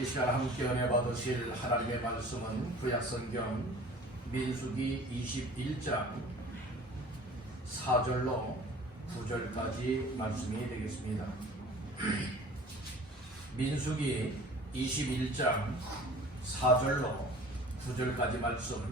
이 시간 함께 은혜 받으실 하나님의 말씀은 구약성경 민수기 21장 4절로 9절까지 말씀이 되겠습니다. 민수기 21장 4절로 9절까지 말씀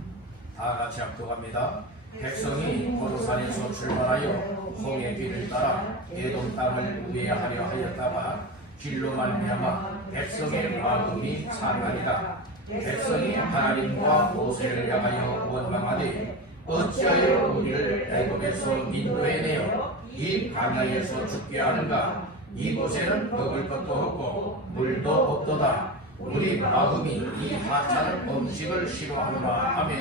다같이 합독합니다. 백성이 고르산에서 출발하여 홍해 길을 따라 에돔 땅을 우회하려 하였다가 길로 말미암아 백성의 마음이 상하니라. 백성이 하나님과 모세를 향하여 원망하되 어찌하여 우리를 애굽에서 인도해내어 이 광야에서 죽게 하는가? 이곳에는 먹을 것도 없고 물도 없도다. 우리 마음이 이 하찮은 음식을 싫어하노라 하며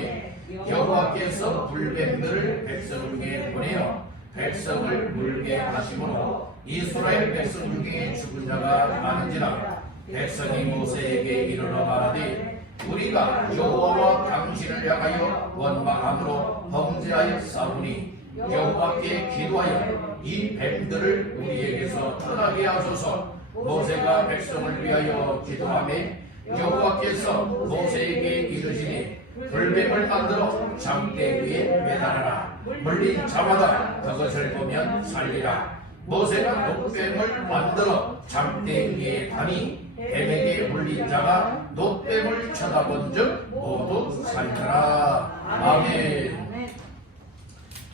여호와께서 불뱀들을 백성 중에 보내어 백성을 물게 하심으로 이스라엘 백성 중에 죽은 자가 많은지라. 백성이 모세에게 이르러 말하되 우리가 여호와와 당신을 향하여 원망함으로 범죄하여 싸우니 여호와께 기도하여 이 뱀들을 우리에게서 떠나게 하소서. 모세가 백성을 위하여 기도하매 여호와께서 모세에게 이르시니 불뱀을 만들어 장대 위에 매달아라. 물린 자마다 그것을 보면 살리라. 모세가 놋뱀을 만들어 장대 위에 다니 뱀에게 물린 자가 놋뱀을 쳐다본 즉 모두 살리라. 아멘.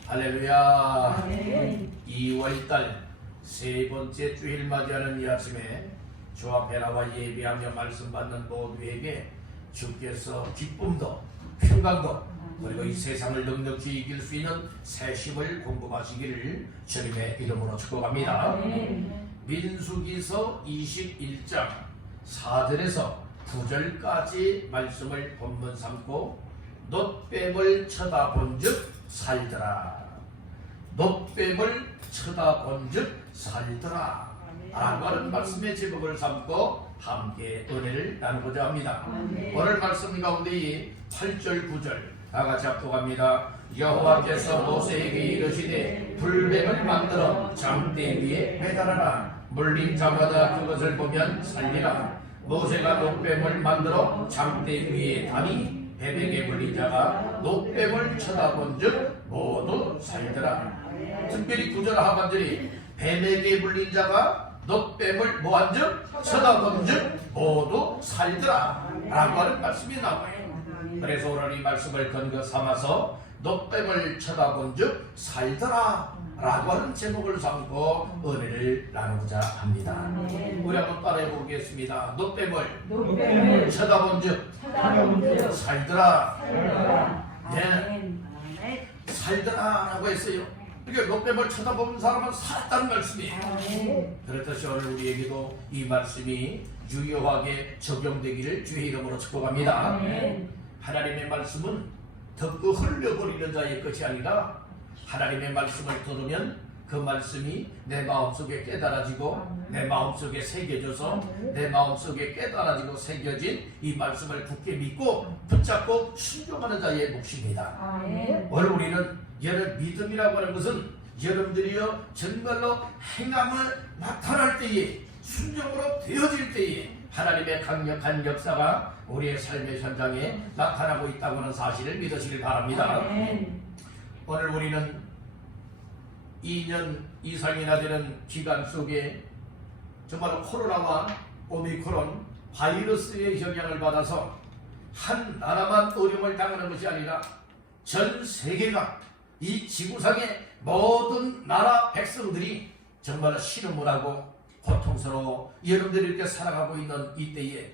할렐루야. 2월달 세 번째 주일 맞이하는 이 아침에 주와 배라와 예배하며 말씀 받는 모두에게 주께서 기쁨도 평강도 그리고 이 세상을 넉넉히 이길 수 있는 새심을 공급하시기를 주님의 이름으로 축복합니다. 민수기서 21장 4절에서 9절까지 말씀을 본문 삼고 놋뱀을 쳐다본즉 살더라. 놋뱀을 쳐다본즉 살더라 라고 하는 말씀의 제목을 삼고 함께 은혜를 나누고자 합니다. 오늘 말씀 가운데 이 8절 9절 다같이 합독합니다. 여호와께서 모세에게 이르시되 불뱀을 만들어 장대 위에 매달아라. 물린 자마다 그것을 보면 살리라. 모세가 놋뱀을 만들어 장대 위에 다니 뱀에게 물린 자가 놋뱀을 쳐다본 즉 모두 살더라. 특별히 9절 하반절이 뱀에게 물린 자가 놋뱀을 뭐한 즉 쳐다본 즉 모두 살더라 라고 하는 말씀이 나와요. 그래서 오늘 이 말씀을 근거 삼아서 놋뱀을 쳐다본 즉 살더라 라고 하는 제목을 삼고 은혜를 나누고자 합니다. 우리 한번 따라해 보겠습니다. 놋뱀을 쳐다본 즉 살더라. 네, 살더라 라고 했어요. 그러니까 놋뱀을 쳐다보는 사람은 살았다는 말씀이에요. 그렇듯이 오늘 우리에게도 이 말씀이 유효하게 적용되기를 주의 이름으로 축복합니다. 하나님의 말씀은 듣고 흘려버리는 자의 것이 아니라 하나님의 말씀을 들으면 그 말씀이 내 마음속에 깨달아지고 내 마음속에 새겨져서 내 마음속에 깨달아지고 새겨진 이 말씀을 굳게 믿고 붙잡고 순종하는 자의 몫입니다. 오늘 우리는 여러분 믿음이라고 하는 것은 여러분들이요 정말로 행함을 나타날 때에 순종으로 되어질 때에 하나님의 강력한 역사가 우리의 삶의 현장에 나타나고 있다고 하는 사실을 믿으시길 바랍니다. 오늘 우리는 2년 이상이나 되는 기간 속에 정말 코로나와 오미크론 바이러스의 영향을 받아서 한 나라만 어려움을 당하는 것이 아니라 전 세계가 이 지구상의 모든 나라 백성들이 정말 신음을 하고 고통스러워 여러분들이 이렇게 살아가고 있는 이때에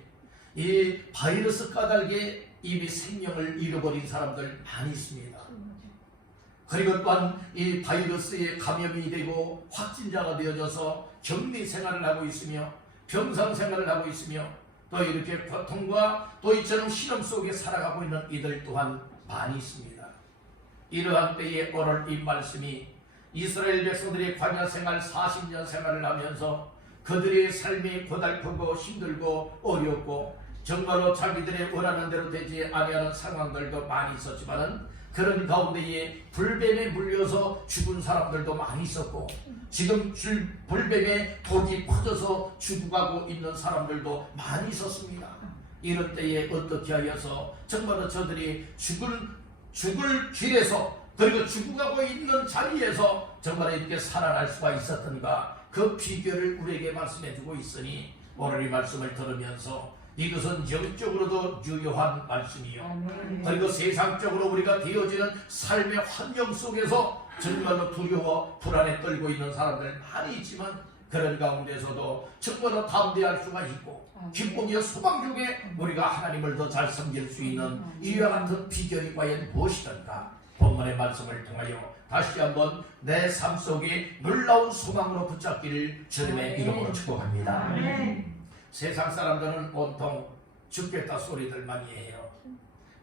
이 바이러스 까닭에 이미 생명을 잃어버린 사람들 많이 있습니다. 그리고 또한 이 바이러스에 감염이 되고 확진자가 되어져서 격리 생활을 하고 있으며 병상 생활을 하고 있으며 또 이렇게 고통과 또 이처럼 시험 속에 살아가고 있는 이들 또한 많이 있습니다. 이러한 때에 오늘 이 말씀이 이스라엘 백성들이 광야 생활 40년 생활을 하면서 그들의 삶이 고달프고 힘들고 어렵고 정말로 자기들의 원하는 대로 되지 아니하는 상황들도 많이 있었지만은 그런 가운데에 불뱀에 물려서 죽은 사람들도 많이 있었고, 지금 불뱀에 독이 퍼져서 죽어가고 있는 사람들도 많이 있었습니다. 이런 때에 어떻게 하여서 정말로 저들이 죽을 길에서, 그리고 죽어가고 있는 자리에서 정말 이렇게 살아날 수가 있었던가, 그 비결을 우리에게 말씀해 주고 있으니 오늘 이 말씀을 들으면서 이것은 영적으로도 유효한 말씀이요, 그리고 세상적으로 우리가 되어지는 삶의 환경 속에서 정말로 두려워 불안에 떨고 있는 사람들 많이 있지만, 그런 가운데서도 정말로 담대할 수가 있고 기쁨이요 소망 중에 우리가 하나님을 더 잘 섬길 수 있는 이와 같은 비결이 과연 무엇이던가, 본문의 말씀을 통하여 다시 한번 내 삶 속에 놀라운 소망으로 붙잡기를 주님의 이름으로 축복합니다. 세상 사람들은 온통 죽겠다 소리들 많이 해요.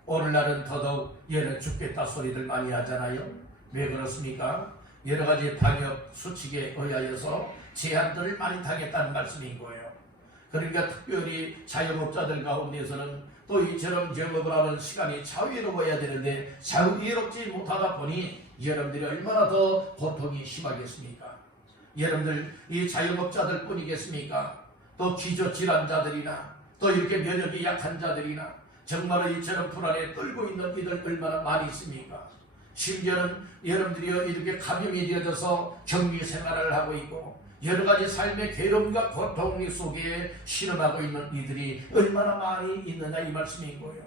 오늘날은 더더욱 얘는 죽겠다 소리들 많이 하잖아요. 왜 그렇습니까? 여러 가지 방역 수칙에 의하여서 제한들을 많이 당했다는 말씀인 거예요. 그러니까 특별히 자영업자들 가운데서는 또 이처럼 영업을 하는 시간이 자유로워야 되는데 자유롭지 못하다 보니 여러분들이 얼마나 더 고통이 심하겠습니까? 여러분들 이 자영업자들 뿐이겠습니까? 또 기저질환자들이나 또 이렇게 면역이 약한 자들이나 정말로 이처럼 불안에 떨고 있는 이들 얼마나 많이 있습니까? 심지어는 여러분들이 이렇게 감염이 되어져서 격리 생활을 하고 있고 여러 가지 삶의 괴로움과 고통 속에 실험하고 있는 이들이 얼마나 많이 있느냐 이 말씀인 거예요.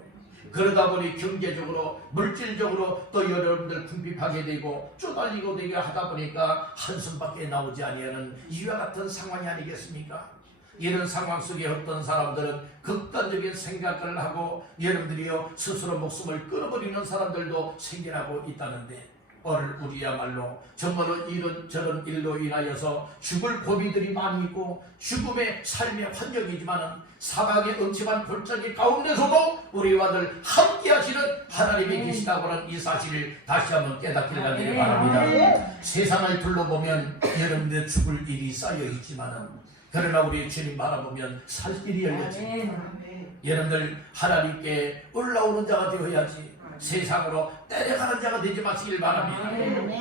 그러다 보니 경제적으로 물질적으로 또 여러분들 궁핍하게 되고 쪼달리고 되게 하다 보니까 한숨밖에 나오지 아니하는 이와 같은 상황이 아니겠습니까? 이런 상황 속에 어떤 사람들은 극단적인 생각을 하고 여러분들이요 스스로 목숨을 끊어버리는 사람들도 생겨나고 있다는데, 오늘 우리야말로 정말로 이런 저런 일로 인하여서 죽을 고비들이 많이 있고 죽음의 삶의 환경이지만 사막의 음침한 골짜기 가운데서도 우리와 늘 함께 하시는 하나님이 계시다고는 이 사실을 다시 한번 깨닫기를 하기를 바랍니다. 세상을 둘러보면 여러분들 죽을 일이 쌓여 있지만 그러나 우리 주님 바라보면 살 길이 열려집니다. 여러분들 하나님께 올라오는 자가 되어야지 세상으로 때려가는 자가 되지 마시길 바랍니다.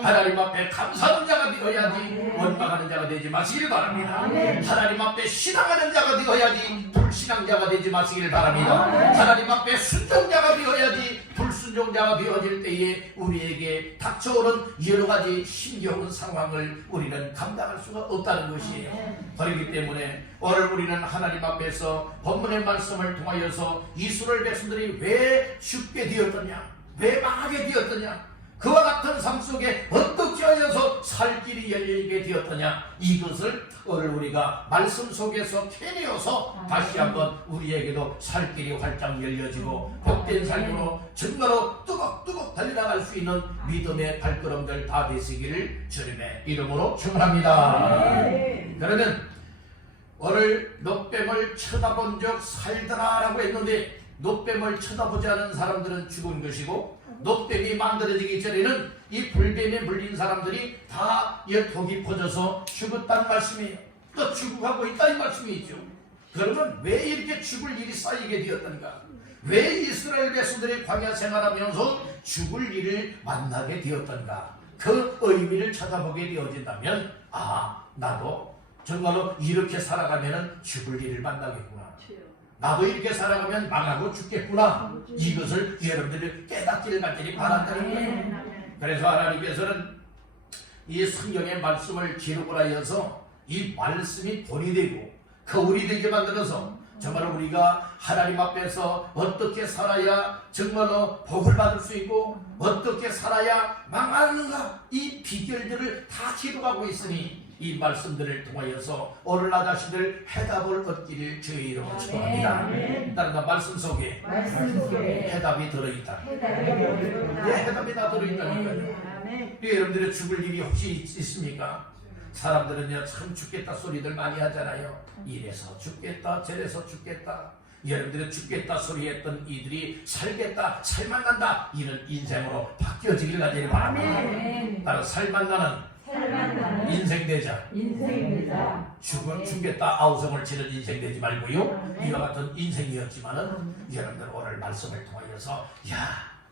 하나님 앞에 감사하는 자가 되어야지 원망하는 자가 되지 마시길 바랍니다. 하나님 앞에 신앙하는 자가 되어야지 불신앙자가 되지 마시길 바랍니다. 하나님 앞에 순종자가 되어야지 불순종자가 되어질 때에 우리에게 닥쳐오는 여러 가지 힘겨운 상황을 우리는 감당할 수가 없다는 것이에요. 그렇기 때문에 오늘 우리는 하나님 앞에서 본문의 말씀을 통하여서 이스라엘 백성들이 왜 죽게 되었더냐, 왜 망하게 되었더냐, 그와 같은 삶 속에 어떻게 하여서 살 길이 열리게 되었더냐, 이것을 오늘 우리가 말씀 속에서 캐내어서 다시 한번 우리에게도 살 길이 활짝 열려지고 복된 삶으로 정말로 뚜벅뚜벅 달려나갈 수 있는 믿음의 발걸음들 다 되시기를 주님의 이름으로 축원합니다. 그러면 오늘 놋뱀을 쳐다본 적 살더라 라고 했는데, 놋뱀을 쳐다보지 않은 사람들은 죽은 것이고 놋뱀이 만들어지기 전에는 이 불뱀에 물린 사람들이 다 독이 퍼져서 죽었다는 말씀이에요. 또 죽어가고 있다 이 말씀이죠. 그러면 왜 이렇게 죽을 일이 쌓이게 되었던가? 왜 이스라엘 백성들이 광야 생활하면서 죽을 일을 만나게 되었던가? 그 의미를 찾아보게 되어진다면 나도 정말로 이렇게 살아가면 죽을 일을 만나겠구나, 나도 이렇게 살아가면 망하고 죽겠구나, 이것을 여러분들이 깨닫기를 받기를 바란다는 거예요. 그래서 하나님께서는 이 성경의 말씀을 기록을 하여서 이 말씀이 본이 되고 거울이 되게 만들어서 정말 우리가 하나님 앞에서 어떻게 살아야 정말로 복을 받을 수 있고 어떻게 살아야 망하는가, 이 비결들을 다 기록하고 있으니 이 말씀들을 통하여서 오늘 나 자신들 해답을 얻기를 주의 이름으로 축원합니다. 따라서 말씀 속에 해답이 들어있다. 해답이 다 들어있다니까요. 여러분들의 죽을 일이 혹시 있습니까? 사람들은요 참 죽겠다 소리들 많이 하잖아요. 이래서 죽겠다 저래서 죽겠다. 여러분들의 죽겠다 소리 했던 이들이 살겠다 살만난다 이런 인생으로 바뀌어지기를 간절히 바랍니다. 따라 살만나는 인생 되자. 죽겠다 아우성을 치는 인생 되지 말고요. 이와 같은 인생이었지만은 여러분들 오늘 말씀을 통하여서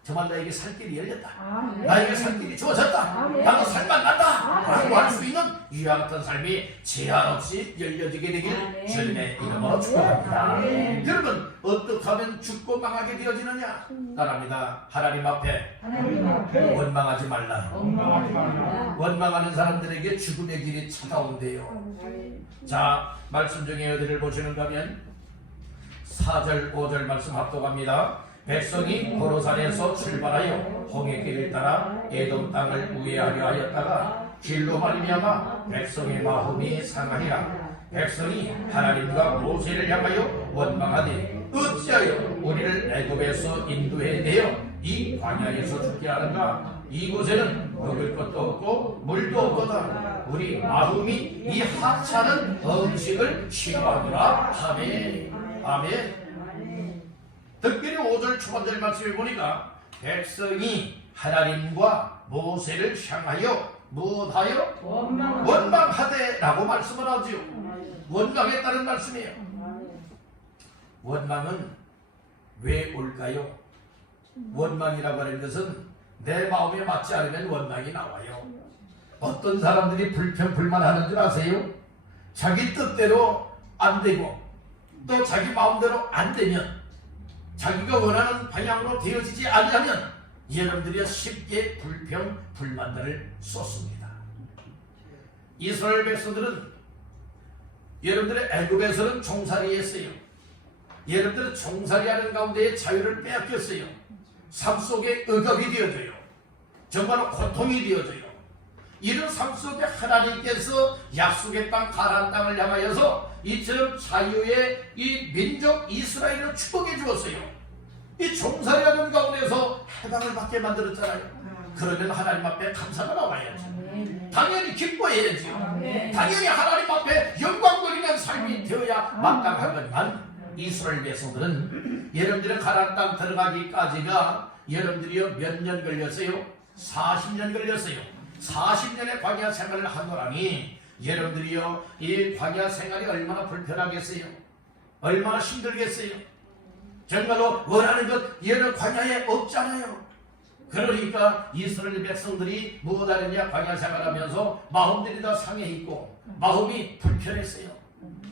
정말 나에게 살 길이 열렸다. 아멘. 나에게 살 길이 주어졌다. 아멘. 나도 살만 난다. 아멘. 라고 할 수 있는 이와 같은 삶이 제한 없이 열려지게 되길 아멘. 주님의 이름으로 축복합니다. 아멘. 여러분 어떻게 하면 죽고 망하게 되어지느냐? 따라합니다. 하나님 앞에 하나님 앞에 원망하지 말라. 원망하지 말라. 원망하는 사람들에게 죽음의 길이 찾아온대요. 자, 말씀 중에 어디를 보시는가 하면 4절 5절 말씀 합독합니다. 백성이 고로산에서 출발하여 홍해길을 따라 에돔 땅을 우회하려 하였다가 길로 말미암아 백성의 마음이 상하니라. 백성이 하나님과 모세를 향하여 원망하되 어찌하여 우리를 애굽에서 인도해 내어 이 광야에서 죽게 하는가? 이곳에는 먹을 것도 없고 물도 없거다. 우리 마음이 이 하찮은 음식을 싫어하노라. 아멘. 아멘. 특별히 5절 초반절 말씀을 보니까 백성이 하나님과 모세를 향하여 무엇하여? 원망하되 라고 말씀을 하지요. 원망했다는 말씀이에요. 원망은 왜 올까요? 원망이라고 하는 것은 내 마음에 맞지 않으면 원망이 나와요. 어떤 사람들이 불평불만하는 줄 아세요? 자기 뜻대로 안 되고 또 자기 마음대로 안 되면 자기가 원하는 방향으로 되어지지 않으면 여러분들이 쉽게 불평, 불만들을 쏟습니다. 이스라엘 백성들은 여러분들의 애굽에서는 종살이 했어요. 여러분들은 종살이하는 가운데 자유를 빼앗겼어요. 삶 속에 억압이 되어져요. 정말로 고통이 되어져요. 이런 삶 속에 하나님께서 약속의 땅 가나안 땅을 향하여서 이처럼 자유의 이 민족 이스라엘을 축복해 주었어요. 이 종살이하는 가운데서 해방을 받게 만들었잖아요. 그러면 하나님 앞에 감사가 나와야죠. 당연히 기뻐해야죠. 당연히 하나님 앞에 영광 돌리는 삶이 되어야 마땅하거니만 이스라엘 백성들은 여러분들의 가나안 땅 들어가기까지가 여러분들이요 몇 년 걸렸어요? 40년 걸렸어요. 40년의 광야 생활을 하노라니 여러분들이요 이 광야 생활이 얼마나 불편하겠어요? 얼마나 힘들겠어요? 정말로 원하는 것 여러 광야에 없잖아요. 그러니까 이스라엘 백성들이 무엇하느냐 광야 생활하면서 마음들이 다 상해 있고 마음이 불편했어요.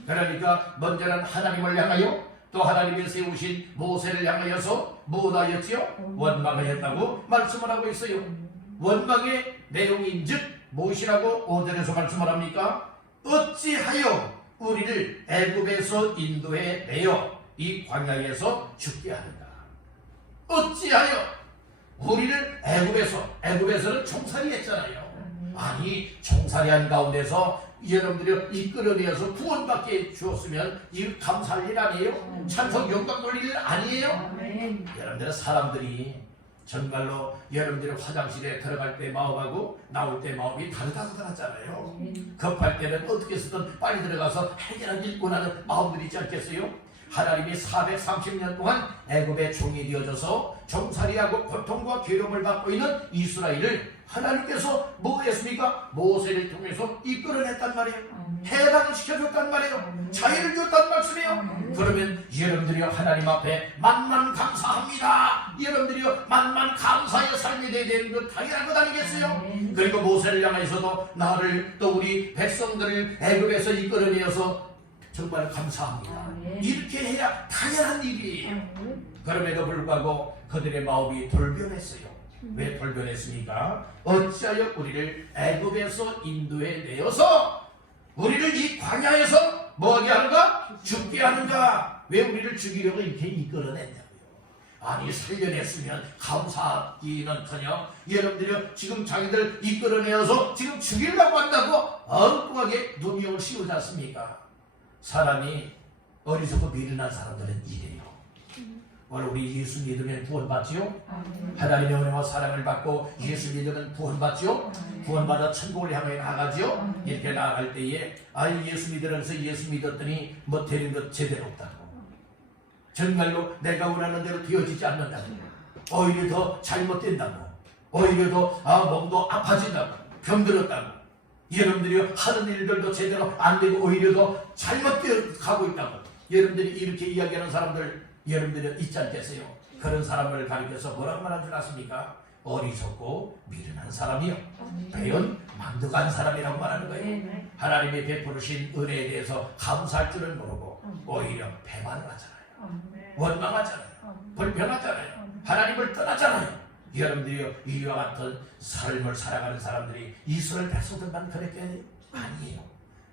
그러니까 먼저는 하나님을 향하여 또 하나님이 세우신 모세를 향하여서 무엇하였지요? 원망을 했다고 말씀을 하고 있어요. 원망의 내용인즉 무엇이라고 5절에서 말씀을 합니까? 어찌하여 우리를 애굽에서 인도해 내어 이 광야에서 죽게 하는가? 어찌하여 우리를 애굽에서는 종살이 했잖아요. 아니 종살이한 가운데서 여러분들이 이끌어내어서 구원받게 주었으면 이 감사할 일 아니에요? 찬송 영광 돌릴 일 아니에요? 여러분들은 사람들이 정말로 여러분들이 화장실에 들어갈 때 마음하고 나올 때 마음이 다르다고 들었잖아요. 급할 때는 어떻게 해서든 빨리 들어가서 해결하길 원하는 마음들이 있지 않겠어요? 하나님이 430년 동안 애굽의 종이 되어져서 종살이하고 고통과 괴로움을 받고 있는 이스라엘을 하나님께서 뭐 했습니까? 모세를 통해서 이끌어냈단 말이에요. 해방을 시켜줬단 말이에요. 자유를 줬단 말씀이에요. 그러면 여러분들이요 하나님 앞에 만만 감사합니다. 여러분들이요 만만 감사의 삶이 되어야 되는 건 당연한 것 아니겠어요? 그리고 모세를 향해서도 나를 또 우리 백성들을 애굽에서 이끌어내어서 정말 감사합니다. 이렇게 해야 당연한 일이에요. 그럼에도 불구하고 그들의 마음이 돌변했어요. 왜 돌변했습니까? 어찌하여 우리를 애굽에서 인도해 내어서 우리를 이 광야에서 뭐하게 하는가? 죽게 하는가? 왜 우리를 죽이려고 이렇게 이끌어냈냐고요. 아니 살려냈으면 감사하기는커녕 여러분들이 지금 자기들 이끌어내어서 지금 죽이려고 한다고 엉뚱하게 누명을 씌우지 않습니까? 사람이 어리석고 미련한 사람들은 이래요. 오늘 우리 예수 믿으면 구원받지요? 하나님의 은혜와 사랑을 받고 예수 믿으면 구원받지요? 구원받아 천국을 향해 나가지요? 이렇게 나아갈 때에 예수 믿으면서 예수 믿었더니 뭐 되는 것 제대로 없다고, 정말로 내가 원하는 대로 되어지지 않는다고, 오히려 더 잘못된다고, 오히려 더 몸도 아파진다고, 병들었다고, 여러분들이 하는 일들도 제대로 안 되고 오히려 더 잘못되어 가고 있다고 여러분들이 이렇게 이야기하는 사람들 여러분들이 있지 않겠어요? 그런 사람을 가리켜서 뭐라고 말한 줄 아십니까? 어리석고 미련한 사람이요, 배은 만득한 사람이라고 말하는 거예요. 하나님이 베푸르신 은혜에 대해서 감사할 줄을 모르고 오히려 배반을 하잖아요. 원망하잖아요. 불평하잖아요. 하나님을 떠나잖아요. 여러분들이요, 이와 같은 삶을 살아가는 사람들이 이스라엘 백성들만 그랬겠어요? 아니에요.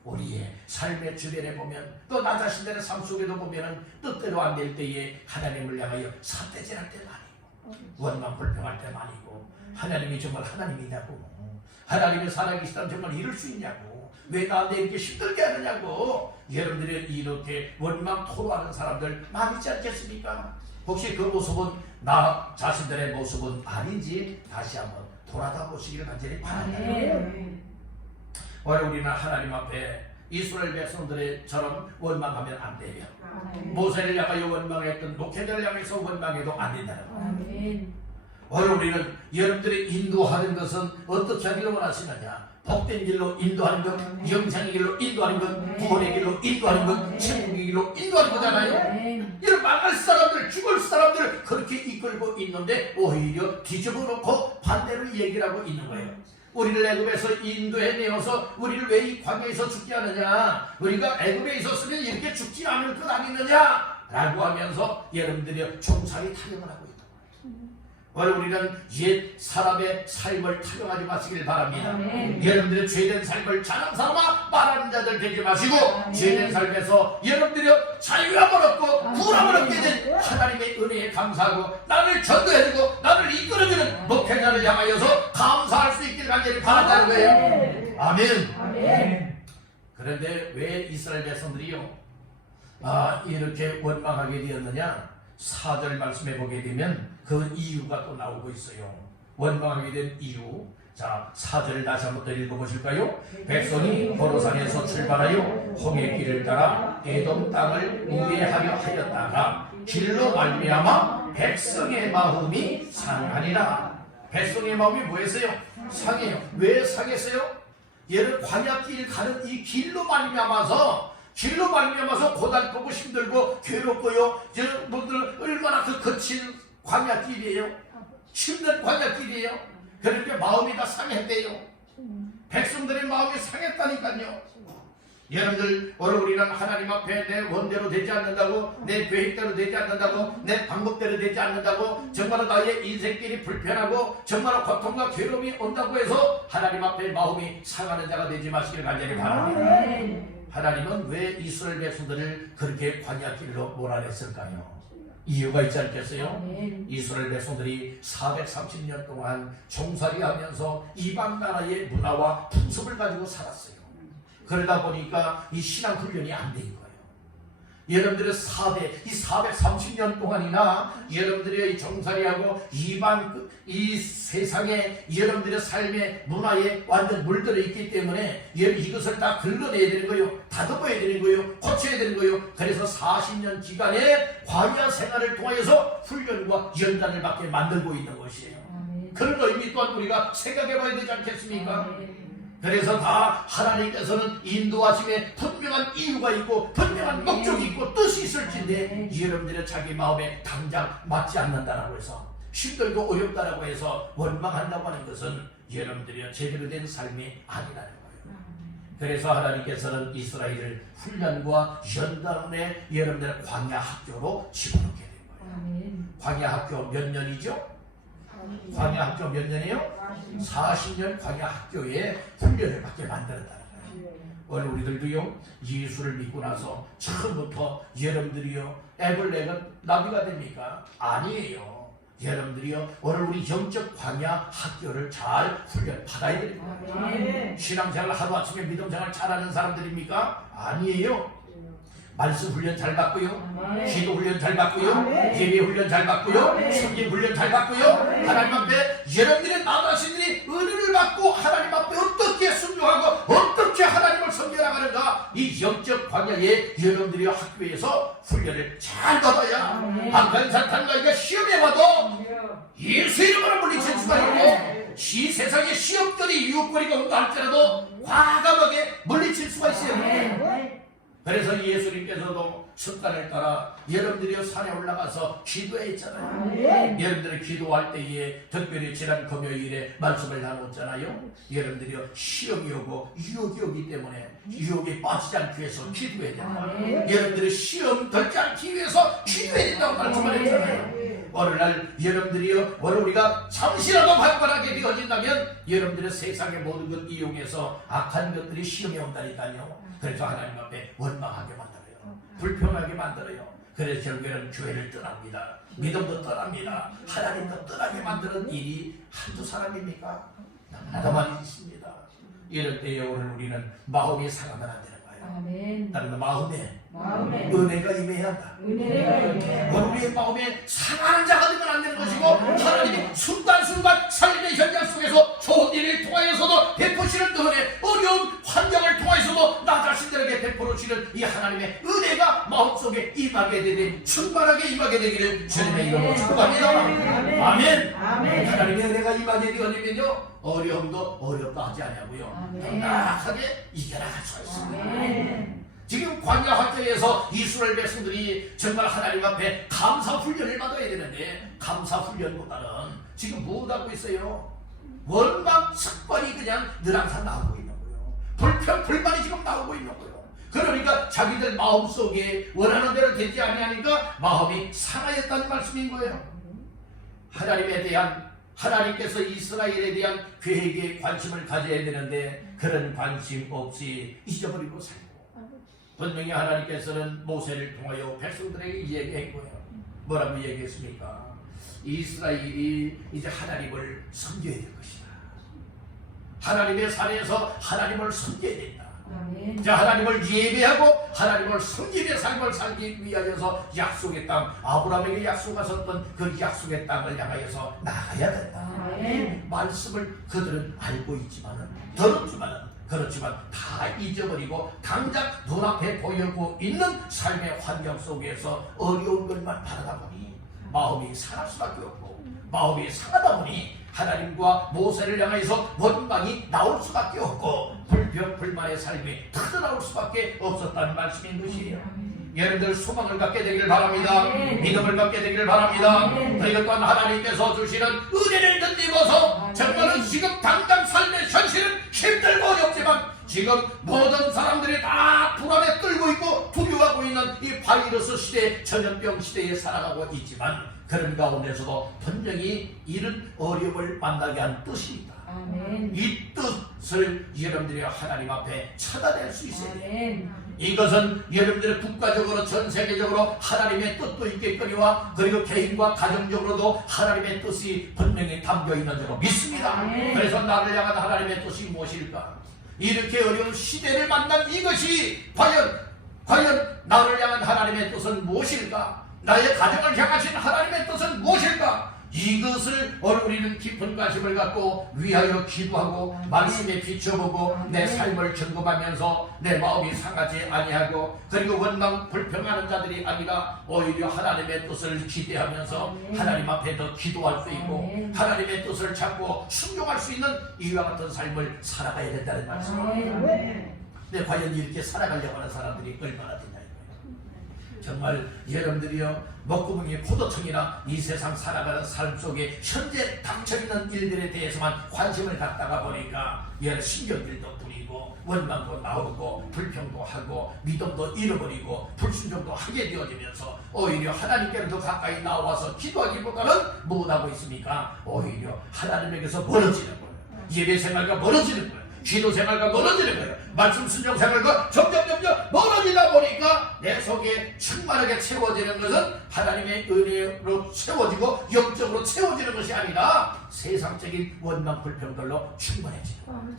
우리의 삶의 주변에 보면, 또 나 자신들의 삶 속에도 보면은 뜻대로 안 될 때에 하나님을 향하여 삿대질할 때도 아니고 원망 불평할 때도 아니고, 하나님이 정말 하나님이냐고, 하나님의 살아계시다면 정말 이럴 수 있냐고, 왜 나한테 이렇게 힘들게 하느냐고, 여러분들이 이렇게 원망 토로하는 사람들 많이 있지 않겠습니까? 혹시 그 모습은 나 자신들의 모습은 아닌지 다시 한번 돌아다 보시기를 간절히 바랍니다. 오늘 우리는 하나님 앞에 이스라엘 백성들처럼 원망하면 안 돼요. 모세를 향하여 원망했던 목회자를 향해서 원망해도 안 된다는 거예요. 오늘 우리는 여러분들이 인도하는 것은 어떻게 하기를 원하시느냐? 복된 길로 인도하는 것, 영생의 길로 인도하는 것, 구원의 길로 인도하는 것, 천국의 길로 인도하는 거잖아요. 이런 망할 사람들, 죽을 사람들을 그렇게 이끌고 있는데 오히려 뒤집어 놓고 반대로 얘기를 하고 있는 거예요. 우리를 애굽에서 인도해내어서 우리를 왜 이 광야에서 죽게 하느냐, 우리가 애굽에 있었으면 이렇게 죽지 않을 것 아니느냐 라고 하면서 여러분들이 종살이 타령을 하고 있다. 오늘 우리는 옛 사람의 삶을 타령하지 마시길 바랍니다. 여러분들의 죄된 삶을 자랑 삼아 말하는 자들 되지 마시고, 죄된 삶에서 여러분들이 자유함을 얻고 구원함을 얻게 된 하나님의 은혜에 감사하고, 나를 전도해주고 나를 이끌어주는 목회자를 향하여서 감사할 수 있길 간절히 바란다는 거예요. 아멘. 그런데 왜 이스라엘 백성들이요 이렇게 원망하게 되었느냐? 4절 말씀해 보게 되면 그 이유가 또 나오고 있어요. 원망하게 된 이유. 자, 4절을 다시 한번 더 읽어보실까요? 백성이 호로산에서 출발하여 홍해 길을 따라 에돔 땅을 우회하려 하였다가 길로 말미암아 백성의 마음이 상하니라. 백성의 마음이 뭐였어요? 상해요. 왜 상했어요? 얘는 광야길 가는 이 길로 말미암아서 고달프고 힘들고 괴롭고요, 여러분들 얼마나 그 거친 광야길이에요. 힘든 광야길이에요. 그러니까 마음이 다 상했대요. 백성들의 마음이 상했다니까요. 여러분들, 오늘 우리는 하나님 앞에 내 원대로 되지 않는다고, 내 계획대로 되지 않는다고, 내 방법대로 되지 않는다고, 정말로 나의 인생길이 불편하고 정말로 고통과 괴로움이 온다고 해서 하나님 앞에 마음이 상하는 자가 되지 마시길 간절히 바랍니다. 하나님은 왜 이스라엘 백성들을 그렇게 광야길로 몰아냈을까요? 이유가 있지 않겠어요? 이스라엘 백성들이 430년 동안 종살이하면서 이방 나라의 문화와 풍습을 가지고 살았어요. 그러다 보니까 이 신앙 훈련이 안 된 거예요. 여러분들의 430년 동안이나 여러분들의 종살이하고 이방 이 세상에 여러분들의 삶의 문화에 완전 물들어 있기 때문에 이것을 다 긁어내야 되는 거예요. 다듬어야 되는 거예요. 고쳐야 되는 거예요. 그래서 40년 기간의 광야 생활을 통해서 훈련과 연단을 받게 만들고 있는 것이에요. 그런 의미 또한 우리가 생각해 봐야 되지 않겠습니까? 그래서 다 하나님께서는 인도하심에 분명한 이유가 있고 분명한 목적이 있고 뜻이 있을진데, 여러분들의 자기 마음에 당장 맞지 않는다라고 해서, 힘들고 어렵다라고 해서 원망한다고 하는 것은 여러분들이 제대로 된 삶이 아니라는 거예요. 그래서 하나님께서는 이스라엘을 훈련과 연단에 여러분들의 광야 학교로 집어넣게 된 거예요. 광야 학교 몇 년이죠? 광야 학교 몇 년이에요? 40년 광야 학교에 훈련을 받게 만들었다는 거예요. 오늘 우리들도요, 예수를 믿고 나서 처음부터 여러분들이요 애벌레는 나비가 됩니까? 아니에요. 여러분들이요 오늘 우리 영적 광야 학교를 잘 훈련 받아야 됩니다. 신앙생활 하루아침에 믿음생활 잘하는 사람들입니까? 아니에요. 말씀 훈련 잘 받고요, 기도 훈련 잘 받고요, 예배 훈련 잘 받고요, 성경 훈련 잘 받고요, 하나님 앞에 여러분들의 나 자신들이 은혜를 받고 하나님 앞에 어떻게 순종하고 어떻게 하나님을 섬겨나가는가, 이 영적 광야에 여러분들이 학교에서 훈련을 잘 받아야 악한 사탄과 이가 시험에 봐도 예수 이름으로 물리칠 수가 있고, 이 세상에 시험거리 유혹거리가 온다 할지라도 과감하게 물리칠 수가 있어요. 그래서 예수님께서도 습관을 따라 여러분들이 산에 올라가서 기도했잖아요. 아멘. 여러분들이 기도할 때에 특별히 지난 금요일에 말씀을 나눴잖아요. 여러분들이 시험이 오고 유혹이 오기 때문에 유혹에 빠지지 않기 위해서 기도해야 된다. 아멘. 여러분들이 시험 덜지 않기 위해서 기도해야 된다고 말씀을 했잖아요. 어느 날 여러분들이요, 오늘 우리가 잠시라도 방관하게 되어진다면 여러분들의 세상의 모든 것 이용해서 악한 것들이 시험에 온다니까요. 그래서 하나님 앞에 원망하게 만들어요. 불평하게 만들어요. 그래서 결국에는 교회를 떠납니다. 믿음도 떠납니다. 하나님도 떠나게 만드는 일이 한두 사람입니까? 너무나도 많이 있습니다. 이럴 때에 오늘 우리는 마음이 상하면 안 되는 거예요. 아멘. 다른 마음에 마음에 은혜가 임해야 한다. 은혜가 있네. 우리의 마음에 상하는 자가 되면 안 되는 것이고, 하나님이 순간순간 삶의 현장 속에서 좋은 일을 통하여서도 베푸시는 은혜, 어려운 환경을 통하여서도 나 자신들에게 베풀어주시는 이 하나님의 은혜가 마음속에 임하게 되되 충만하게 임하게 되기를 주님의 이름으로 축복합니다. 아멘. 아멘. 하나님의 은혜가 임하게 되어지면요, 어려움도 어렵다 하지 않냐고요. 아멘. 당당하게 이겨나갈 수 있습니다. 아멘. 지금 광야 활동에서 이스라엘 백성들이 정말 하나님 앞에 감사 훈련을 받아야 되는데, 감사 훈련보다는 지금 뭐 하고 있어요? 원망 습관이 그냥 늘 항상 나오고 있는 거예요. 불평 불만이 지금 나오고 있는 거예요. 그러니까 자기들 마음속에 원하는 대로 되지 아니하니까 마음이 상하였다는 말씀인 거예요. 하나님에 대한, 하나님께서 이스라엘에 대한 계획에 관심을 가져야 되는데 그런 관심 없이 잊어버리고 살고, 분명히 하나님께서는 모세를 통하여 백성들에게 얘기한 거예요. 뭐라고 얘기했습니까? 이스라엘이 이제 하나님을 섬겨야 될 것이다. 하나님의 산에서 하나님을 섬겨야 된다. 아멘. 이제 하나님을 예배하고 하나님을 섬기며 삶을 살기 위하여서 약속의 땅, 아브라함에게 약속하셨던 그 약속의 땅을 향하여서 나가야 된다. 아멘. 말씀을 그들은 알고 있지만은, 들었지만은, 그렇지만 다 잊어버리고 당장 눈앞에 보이고 있는 삶의 환경 속에서 어려운 것만 바라다 보니 마음이 상할 수밖에 없고, 마음이 상하다 보니 하나님과 모세를 향해서 원망이 나올 수밖에 없고 불평 불만의 삶이 터져나올 수밖에 없었다는 말씀인 것이에요. 여러분들 소망을 갖게 되기를 바랍니다. 믿음을 갖게 되기를 바랍니다. 그리고 또한 하나님께서 주시는 은혜를 덧입어서 정말은 지금 당장 삶의 현실은 힘들고 어렵지만 지금 모든 사람들이 다 불안에 떨고 있고 두려워하고 있는 이 바이러스 시대, 전염병 시대에 살아가고 있지만 그런 가운데서도 분명히 이런 어려움을 만나게 한 뜻이 있다. 아멘. 이 뜻을 여러분들이 하나님 앞에 찾아낼 수 있어야 돼요. 아멘. 이것은 여러분들의 국가적으로 전 세계적으로 하나님의 뜻도 있겠거니와 그리고 개인과 가정적으로도 하나님의 뜻이 분명히 담겨 있는 줄로 믿습니다. 아멘. 그래서 나를 향한 하나님의 뜻이 무엇일까? 이렇게 어려운 시대를 만난 이것이 과연 나를 향한 하나님의 뜻은 무엇일까? 나의 가정을 향하신 하나님의 뜻은 무엇일까? 이것을 오늘 우리는 깊은 관심을 갖고 위하여 기도하고 말씀에 비춰보고 내 삶을 점검하면서 내 마음이 상하지 아니하고 그리고 원망 불평하는 자들이 아니라 오히려 하나님의 뜻을 기대하면서 하나님 앞에 더 기도할 수 있고 하나님의 뜻을 찾고 순종할 수 있는 이와 같은 삶을 살아가야 된다는 말씀입니다. 근데 과연 이렇게 살아가려고 하는 사람들이 얼마나 되냐. 정말 여러분들이요, 먹구멍이 포도청이나 이 세상 살아가는 삶 속에 현재 닥쳐있는 일들에 대해서만 관심을 갖다가 보니까 여러 신경질도 부리고 원망도 나오고 불평도 하고 믿음도 잃어버리고 불순종도 하게 되어지면서 오히려 하나님께로 더 가까이 나와서 기도하기보다는 무엇하고 있습니까? 오히려 하나님에게서 멀어지는 거예요. 예배 생활과 멀어지는 거예요. 기도 생활과 멀어지는 거예요. 말씀 순종 생활과 점점 멀어지다 보니까 내 속에 충만하게 채워지는 것은 하나님의 은혜로 채워지고 영적으로 채워지는 것이 아니라 세상적인 원망 불평들로 충만해지는 거예요.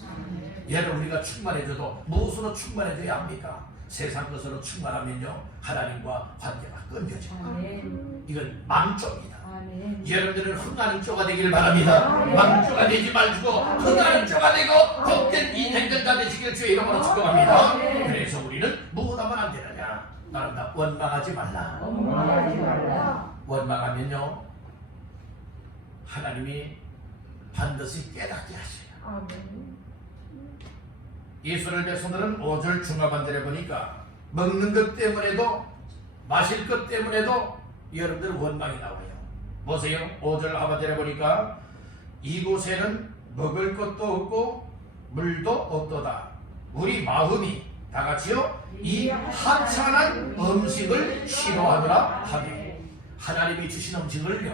여러분, 우리가 충만해져도 무엇으로 충만해져야 합니까? 세상 것으로 충만하면요, 하나님과 관계가 끊겨져요. 이건 망조입니다. 여러분들은 흥하는 쪼가 되기를 바랍니다. 망조가 되지 말고 흥하는 쪼가 되고 복된 인생전자 되시길 주의 이름으로 축복합니다. 그래서 우리는 무엇하면 안 되느냐? 나는 다 원망하지 말라. 원망하면요, 하나님이 반드시 깨닫게 하셔요. 이스라엘 백성들은 5절 중하반절에 보니까 먹는 것 때문에도 마실 것 때문에도 여러분들 원망이 나와요. 보세요. 5절 하반절에 보니까 이곳에는 먹을 것도 없고 물도 없도다. 우리 마음이 다 같이요 이 하찮은 음식을 싫어하더라 하며. 하나님이 주신 음식을요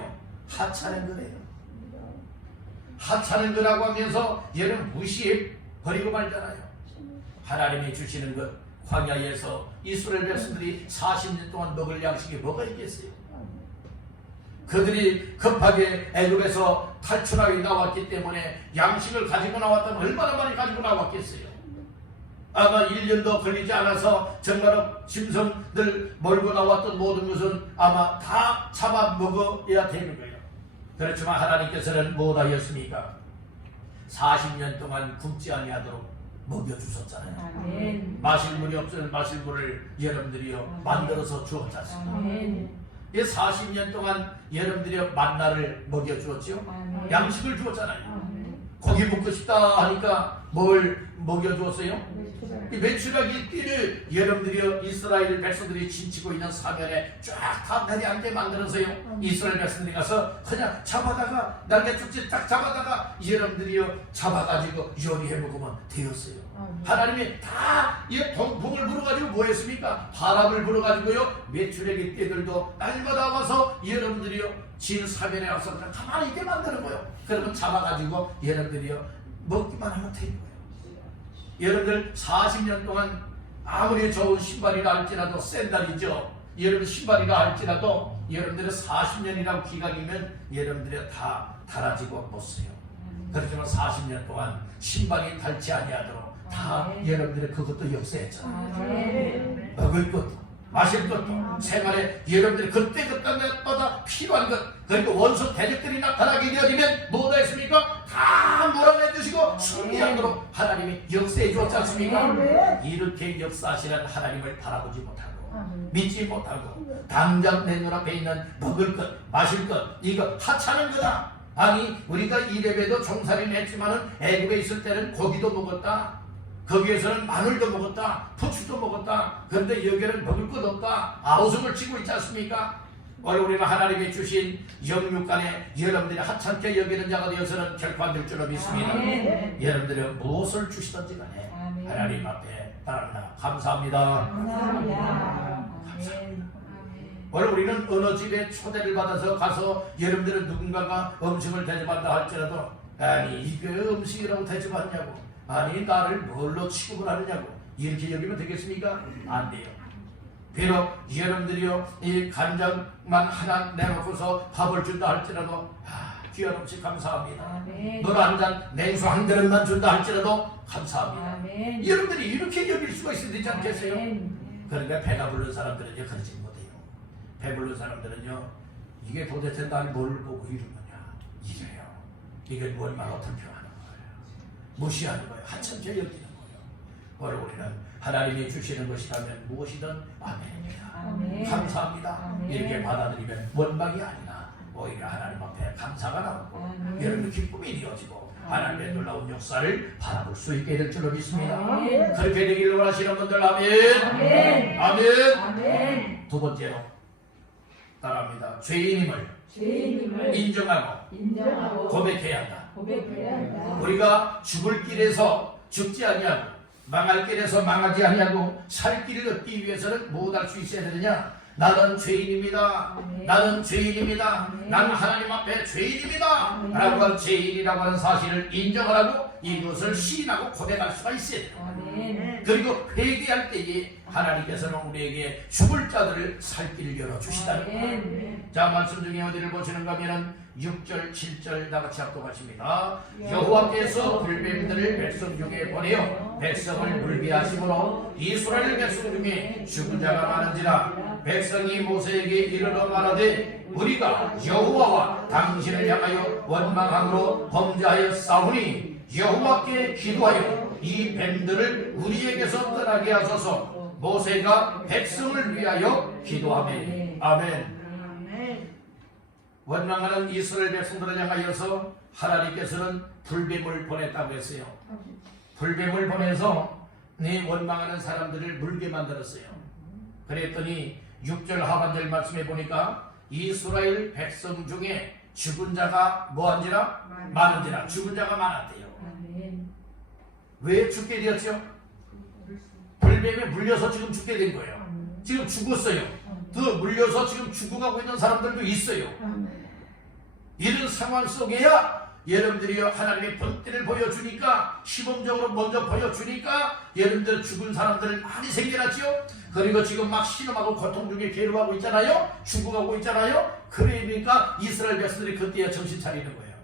하찮은 거래요. 하찮은 거라고 하면서 얘는 무시해 버리고 말잖아요. 하나님이 주시는 것, 광야에서 이스라엘 백성들이 40년 동안 먹을 양식이 뭐가 있겠어요? 그들이 급하게 애굽에서 탈출하게 나왔기 때문에 양식을 가지고 나왔다면 얼마나 많이 가지고 나왔겠어요? 아마 1년도 걸리지 않아서 정말 짐승들 몰고 나왔던 모든 것은 아마 다 잡아 먹어야 되는 거예요. 그렇지만 하나님께서는 무엇하였습니까? 40년 동안 굶지 아니하도록 먹여주셨잖아요. 아멘. 마실 물이 없으면 마실 물을 여러분들이요 만들어서 주었지 않습니까? 아멘. 40년 동안 여러분들이 만나를 먹여주었죠. 아멘. 양식을 주었잖아요. 아멘. 고기 먹고 싶다 하니까 뭘 먹여주었어요? 이 네. 메추라기 띠를 여러분들이 이스라엘 백성들이 진치고 있는 사면에 쫙 다 내려앉게 만들어서요 이스라엘 백성들이 가서 그냥 잡아다가 날개쪽지 딱 잡아다가 여러분들이요 잡아가지고 요리해 먹으면 되었어요. 하나님이 다 이 동풍을 불어가지고 뭐 했습니까? 바람을 불어가지고요 메추라기 띠들도 날마다 와서 여러분들이요 진 사면에 와서 그냥 가만히 있게 만드는 거예요. 그러면 잡아가지고 여러분들이요 먹기만 하면 되는 거예요. 여러분들 40년 동안 아무리 좋은 신발이라 할지라도 샌달이죠. 여러분 신발이라 할지라도 여러분들의 40년이라고 기간이면 여러분들이 다 달아지고 못 써요. 그렇지만 40년 동안 신발이 닳지 아니하도록 다 여러분들의 그것도 역사했잖아요. 먹을 것도 마실 것도 생활에 여러분들이 그때마다 필요한 것 그러니까 원수 대적들이 나타나게 되어지면 뭐가 있습니까? 다 몰아내주시고 승리하도록 하나님이 역사해 주었지 않습니까? 이렇게 역사하시는 하나님을 바라보지 못하고 믿지 못하고 당장 내 눈앞에 있는 먹을 것 마실 것 이거 하찮은 거다. 아니 우리가 이래봬도 종살이는 했지만은 애굽에 있을 때는 고기도 먹었다. 거기에서는 마늘도 먹었다. 부추도 먹었다. 그런데 여기는 먹을 것 없다. 아우성을 치고 있지 않습니까? 오늘 우리는 하나님이 주신 영육간에 여러분들이 하찮게 여기는 자가 되어서는 결코 안 될 줄로 믿습니다. 여러분들이 무엇을 주시든지 간에 하나님 앞에 따릅니다. 감사합니다. 감사합니다. 오늘 우리는 어느 집에 초대를 받아서 가서 여러분들은 누군가가 음식을 대접한다 할지라도 아니 이게 음식이라고 대접하냐고 아니 나를 뭘로 취급을 하느냐고 이렇게 여기면 되겠습니까? 안 돼요. 비록 여러분들이요 이 간장만 하나 내놓고서 밥을 준다 할지라도 귀한 음식 감사합니다. 물 한 잔 냉수 한 그릇만 준다 할지라도 감사합니다. 여러분들이 이렇게 여길 수가 있어야 되지 않겠어요? 그러니까 배가 부른 사람들은요 그러지 못해요. 배부른 사람들은요 이게 도대체 날 뭘 보고 이러느냐 이래요. 이게 뭘만 어떤 표현하는 거예요. 무시하는 거예요. 하찮게 여기는 거예요. 오늘 우리는 하나님이 주시는 것이라면 무엇이든 아멘입니다. 감사합니다. 이렇게 받아들이면 원망이 아니라 오히려 하나님 앞에 감사가 나오고 여러분 기쁨이 이어지고 하나님의 놀라운 역사를 바라볼 수 있게 될 줄로 믿습니다. 그렇게 되기를 원하시는 분들 아멘. 아멘. 두 번째로 따라합니다. 죄인임을 인정하고 고백해야 한다. 우리가 죽을 길에서 죽지 아니하고 망할 길에서 망하지 아니하고 살 길을 얻기 위해서는 무엇 할 수 있어야 되느냐? 나는 죄인입니다. 나는 죄인입니다. 나는 하나님 앞에 죄인입니다. 라고 하는 죄인이라고 하는 사실을 인정하라고 이것을 시인하고 고백할 수가 있어야 돼요. 그리고 회개할 때에 하나님께서는 우리에게 죽을 자들을 살 길을 열어주시다는 거예요. 자 말씀 중에 어디를 보시는가 하면은 6절 7절 다 같이 합독하십니다. 여호와께서 불뱀들을 백성 중에 보내어 백성을 물게 하심으로 이스라엘 백성 중에 죽은 자가 많은지라 백성이 모세에게 이르러 말하되 우리가 여호와와 당신을 향하여 원망함으로 범죄하여 싸우니 여호와께 기도하여 이 뱀들을 우리에게서 떠나게 하소서. 모세가 백성을 위하여 기도하매 아멘. 원망하는 이스라엘 백성들을 향하여서 하나님께서는 불뱀을 보냈다고 했어요. 불뱀을 보내서 네 원망하는 사람들을 물게 만들었어요. 그랬더니 6절 하반절 말씀해 보니까 이스라엘 백성 중에 죽은 자가 뭐한지라? 많은지라. 죽은 자가 많았대요. 아멘. 왜 죽게 되었죠? 불뱀에 물려서 지금 죽게 된 거예요. 지금 죽었어요. 더 물려서 지금 죽어가고 있는 사람들도 있어요. 이런 상황 속에야 여러분들이 하나님의 본때를 보여주니까, 시범적으로 먼저 보여주니까 여러분들 죽은 사람들 많이 생겨났죠. 그리고 지금 막 신음하고 고통 중에 괴로워하고 있잖아요. 죽어가고 있잖아요. 그러니까 이스라엘 백성들이 그때야 정신 차리는 거예요.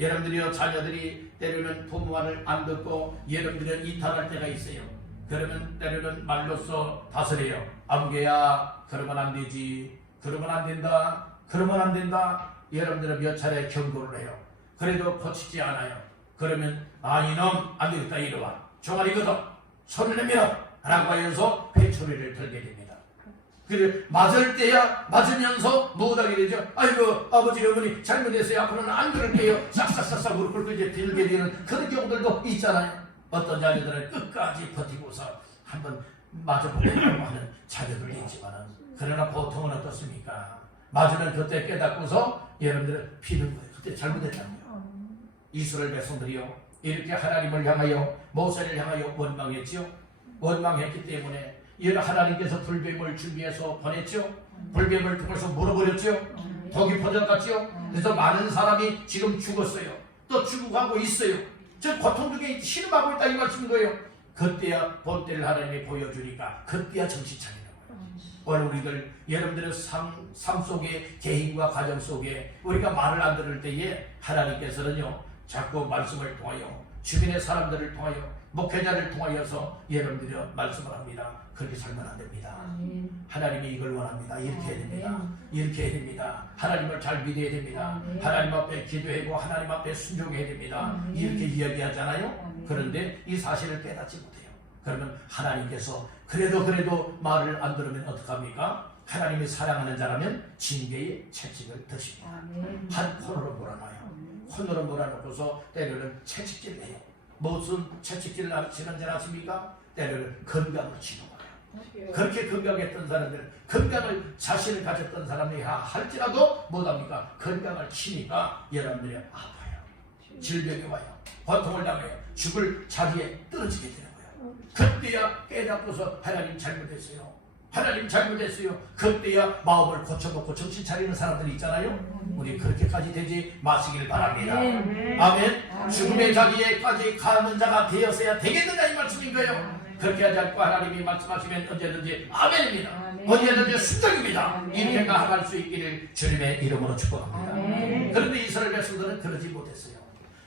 여러분들이요, 자녀들이 때로는 부모 말을 안 듣고 여러분들은 이탈할 때가 있어요. 그러면 때로는 말로써 다스려요. 아무개야, 그러면 안 되지, 그러면 안 된다, 그러면 안 된다. 여러분들은 몇 차례 경고를 해요. 그래도 고치지 않아요. 그러면 이놈 안 되겠다, 이리와, 종아리거든, 손을 내밀어 라고 하면서 회초리를 들게 됩니다. 그래 맞을 때야 맞으면서 못하게 되죠. 아이고 아버지 어머니 잘못했어요. 앞으로는 안 그럴게요. 싹싹싹싹 그렇게 이제 들게 되는 그런 경우들도 있잖아요. 어떤 자녀들은 끝까지 버티고서 한번 맞아보려고 하는 자녀들이 있지만은, 그러나 보통은 어떻습니까? 맞으면 그때 깨닫고서 여러분들은 피는 거예요. 그때 잘못했다는 거예요. 이스라엘 백성들이요, 이렇게 하나님을 향하여 모세를 향하여 원망했지요. 원망했기 때문에 하나님께서 불뱀을 준비해서 보냈죠. 불뱀을 통해서 물어버렸죠. 독이 퍼져갔죠. 그래서 많은 사람이 지금 죽었어요. 또 죽어가고 있어요. 저 고통 중에 신음하고 있다 이 말씀인 거예요. 그때야 본때를 하나님이 보여주니까 그때야 정신 차리는 거예요. 오늘 우리들 여러분들의 삶 속에, 개인과 가정 속에 우리가 말을 안 들을 때에 하나님께서는요 자꾸 말씀을 통하여 주변의 사람들을 통하여 목회자를 통하여서 여러분들이 말씀을 합니다. 그렇게 살면 안 됩니다. 하나님이 이걸 원합니다. 이렇게 해야 됩니다. 이렇게 해야 됩니다. 하나님을 잘 믿어야 됩니다. 하나님 앞에 기도하고 하나님 앞에 순종해야 됩니다. 이렇게 이야기하잖아요. 그런데 이 사실을 깨닫지 못해요. 그러면 하나님께서 그래도 말을 안 들으면 어떡합니까? 하나님이 사랑하는 자라면 징계의 채찍을 드십니다. 한 코너로 몰아놔요. 코너로 몰아놓고서 때로는 채찍질을 해요. 무슨 채찍질을 하시는 줄 아십니까? 때로는 건강을 치는 거예요. 그렇게 건강했던 사람들, 건강을 자신을 가졌던 사람이 할지라도 못합니까? 건강을 치니까 여러분들이 아파요. 질병이 와요. 고통을 당해요. 죽을 자리에 떨어지게 되는 거예요. 그때야 깨닫고서 하나님 잘못했어요. 하나님 잘못했어요. 그때야 마음을 고쳐놓고 정신 차리는 사람들이 있잖아요. 우리 그렇게까지 되지 마시길 바랍니다. 아멘. 죽음의 자리에까지 가는 자가 되었어야 되겠느냐 이 말씀인 거예요. 그렇게 하지 않고 하나님이 말씀하시면 언제든지 아멘입니다. 언제든지 순종입니다. 이렇게 나아갈 수 있기를 주님의 이름으로 축복합니다. 그런데 이스라엘 백성들은 그러지 못했어요.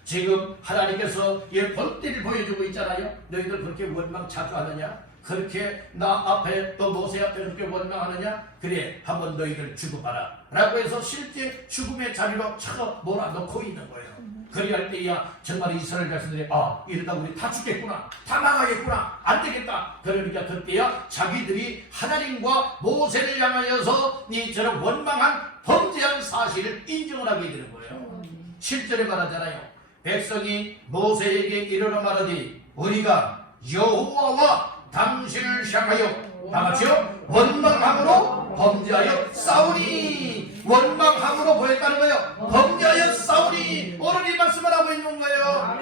지금 하나님께서 이 본때를 보여주고 있잖아요. 너희들 그렇게 원망 자주 하느냐? 그렇게 나 앞에 또 모세 앞에 그렇게 원망하느냐? 그래 한번 너희들 죽어봐라 라고 해서 실제 죽음의 자리로 차가 몰아넣고 있는 거예요. 그리할 때야 정말 이스라엘 백성들이 이러다 우리 다 죽겠구나, 다 망하겠구나, 안 되겠다. 그러니까 그때야 자기들이 하나님과 모세를 향하여서 이처럼 원망한 범죄한 사실을 인정을 하게 되는 거예요. 7절에 말하잖아요. 백성이 모세에게 이르러 말하되 우리가 여호와와 당신을 향하여 다같이요 원망함으로 범죄하여 싸우니, 원망함으로 보였다는 거예요. 범죄하여 싸우니, 오늘 이 말씀을 하고 있는 거예요.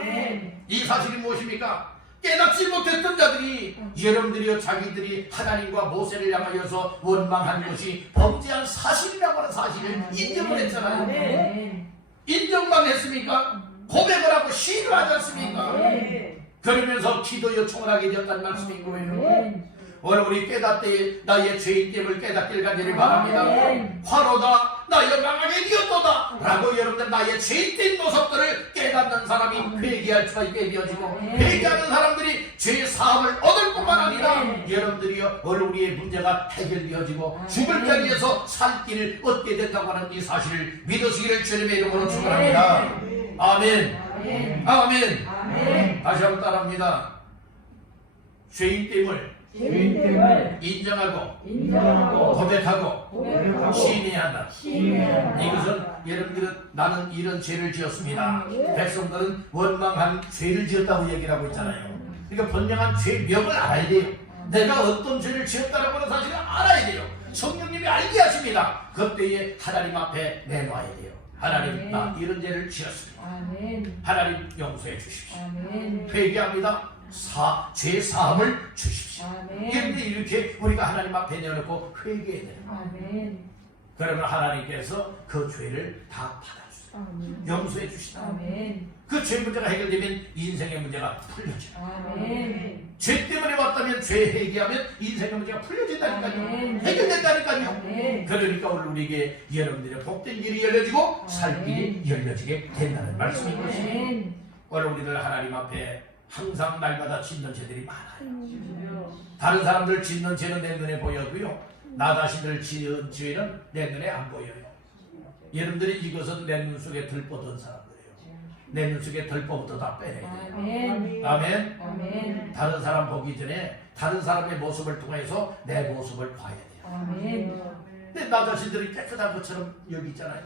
이 사실이 무엇입니까? 깨닫지 못했던 자들이, 여러분들이요 자기들이 하나님과 모세를 향하여서 원망한 것이 범죄한 사실이라고 하는 사실을 인정을 했잖아요. 인정만 했습니까? 고백을 하고 시인을 하지 않습니까? 그러면서 기도 요청을 하게 되었다는 말씀인 거예요. 오늘 우리 깨닫되 나의 죄인됨을 깨닫기를 간절히 바랍니다. 화로다 나의 망하게 되었도다 라고 여러분들 나의 죄인된 모습들을 깨닫는 사람이 회개할 수가 있게 되어지고, 회개하는 사람들이 죄 사함을 얻을 뿐만 아니라 여러분들이요 오늘 우리의 문제가 해결되어지고 죽을 자리에서 살 길을 얻게 된다고 하는 이 사실을 믿으시기를 주님의 이름으로 축원합니다. 아멘. 아멘. 다시 한번 따라합니다. 죄인됨을 인정하고 고백하고 시인해야 한다. 이것은 여러분들은 나는 이런 죄를 지었습니다. 백성들은 원망한 죄를 지었다고 얘기를 하고 있잖아요. 그러니까 분명한 죄명을 알아야 돼요. 내가 어떤 죄를 지었다라고 하는 사실을 알아야 돼요. 성령님이 알게 하십니다. 그때에 하나님 앞에 내놔야 돼요. 하나님, 나 이런 죄를 지었습니다. 아멘. 하나님 용서해 주십시오. 아멘. 회개합니다. 죄 사함을 주십시오. 아멘. 이렇게 우리가 하나님 앞에 내놓고 회개해야 돼요. 아멘. 그러면 하나님께서 그 죄를 다 받아주세요. 아멘. 용서해 주시다. 아멘. 그 죄 문제가 해결되면 인생의 문제가 풀려져요. 아멘. 죄 때문에 왔다면 죄 회개하면 인생의 문제가 풀려진다니까요. 아멘. 해결된다니까요. 아멘. 그러니까 오늘 우리에게 여러분들의 복된 길이 열려지고 살 길이 열려지게 된다는 말씀인 것입니다. 아멘. 오늘 우리들 하나님 앞에 항상 날마다 짓는 죄들이 많아요. 다른 사람들 짓는 죄는 내 눈에 보여도요, 나 자신들 지은 죄는 내 눈에 안 보여요. 여러분들이 이것은 내 눈 속에 들뻗은 사람들이에요. 내 눈 속에 들뻗부터 다 빼내야 돼요. 아멘. 아멘. 아멘. 다른 사람 보기 전에 다른 사람의 모습을 통해서 내 모습을 봐야 돼요. 아멘. 근데 나 자신들이 깨끗한 것처럼 여기 있잖아요.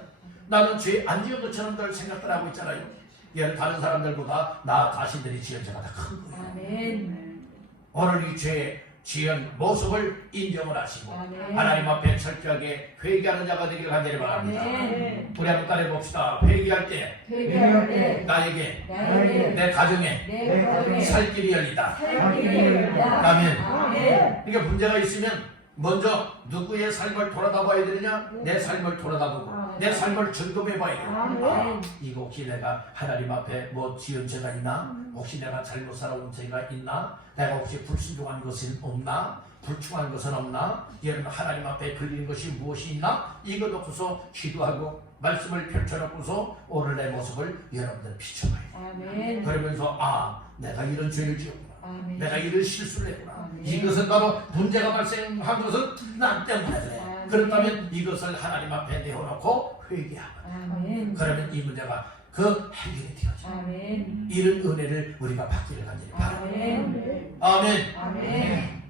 나는 죄 안 지은 것처럼 늘 생각들 하고 있잖아요. 얘는 다른 사람들보다 나 자신들이 지은 죄가 더 큰 거예요. 아멘. 오늘 이 죄 지은 모습을 인정을 하시고 아멘. 하나님 앞에 철저하게 회개하는 자가 되기를 간절히 바랍니다. 아멘. 우리 한번 따라해 봅시다. 회개할 때 회개할 때 나에게 나에게 내 가정에 내 가정에 살 길이 열리다. 살 길이 열린다. 아멘. 아멘. 그러니까 문제가 있으면 먼저 누구의 삶을 돌아다 봐야 되느냐? 내 삶을 돌아다 보고 내 삶을 점검해 봐야 돼요. 아멘. 이거 혹시 내가 하나님 앞에 뭐 지은 죄가 있나? 혹시 내가 잘못 살아온 죄가 있나? 내가 혹시 불순종한 것은 없나? 불충한 것은 없나? 여러분 하나님 앞에 걸리는 것이 무엇이 있나? 이거 놓고서 기도하고 말씀을 펼쳐놓고서 오늘 내 모습을 여러분들 비춰봐요. 아멘. 그러면서 내가 이런 죄를 지었구나. 아멘. 내가 이런 실수를 했구나. 아멘. 이것은 바로 문제가 발생한 것은 나 때문에 그래. 아멘. 그렇다면 이것을 하나님 앞에 내어놓고 회개하고 아멘. 그러면 이 문제가 그 해결이 되어져. 아멘. 이런 은혜를 우리가 받기를 간절히 바랍니다. 아멘. 아멘. 아멘.